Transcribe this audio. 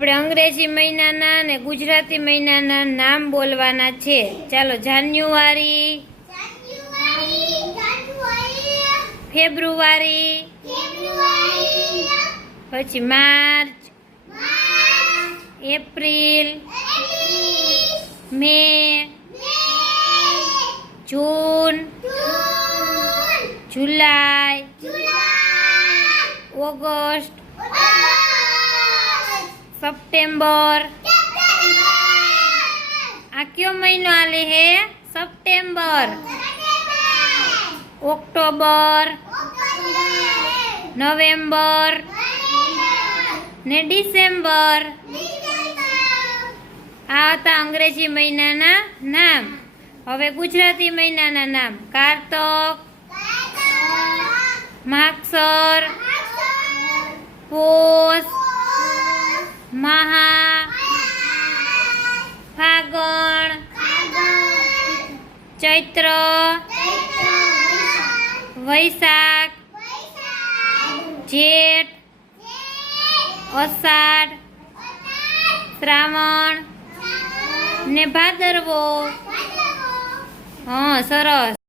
આપણે અંગ્રેજી મહિનાના અને ગુજરાતી મહિનાના નામ બોલવાના છે. ચાલો, જાન્યુઆરી, ફેબ્રુઆરી, પછી માર્ચ, એપ્રિલ, મે, જૂન, જુલાઈ, ઓગસ્ટ, સપ્ટેમ્બર. આ કયો મહિનો આલે હે? સપ્ટેમ્બર. ઓક્ટોબર, નવેમ્બર ને ડિસેમ્બર. આ હતા અંગ્રેજી મહિનાના નામ. હવે ગુજરાતી મહિનાના નામ: કારતક, માગસર, પોષ, મહા, ફાગણ, ચૈત્ર, વૈશાખ, જેઠ, અષાઢ, શ્રાવણ ને ભાદરવો. હા, સરસ.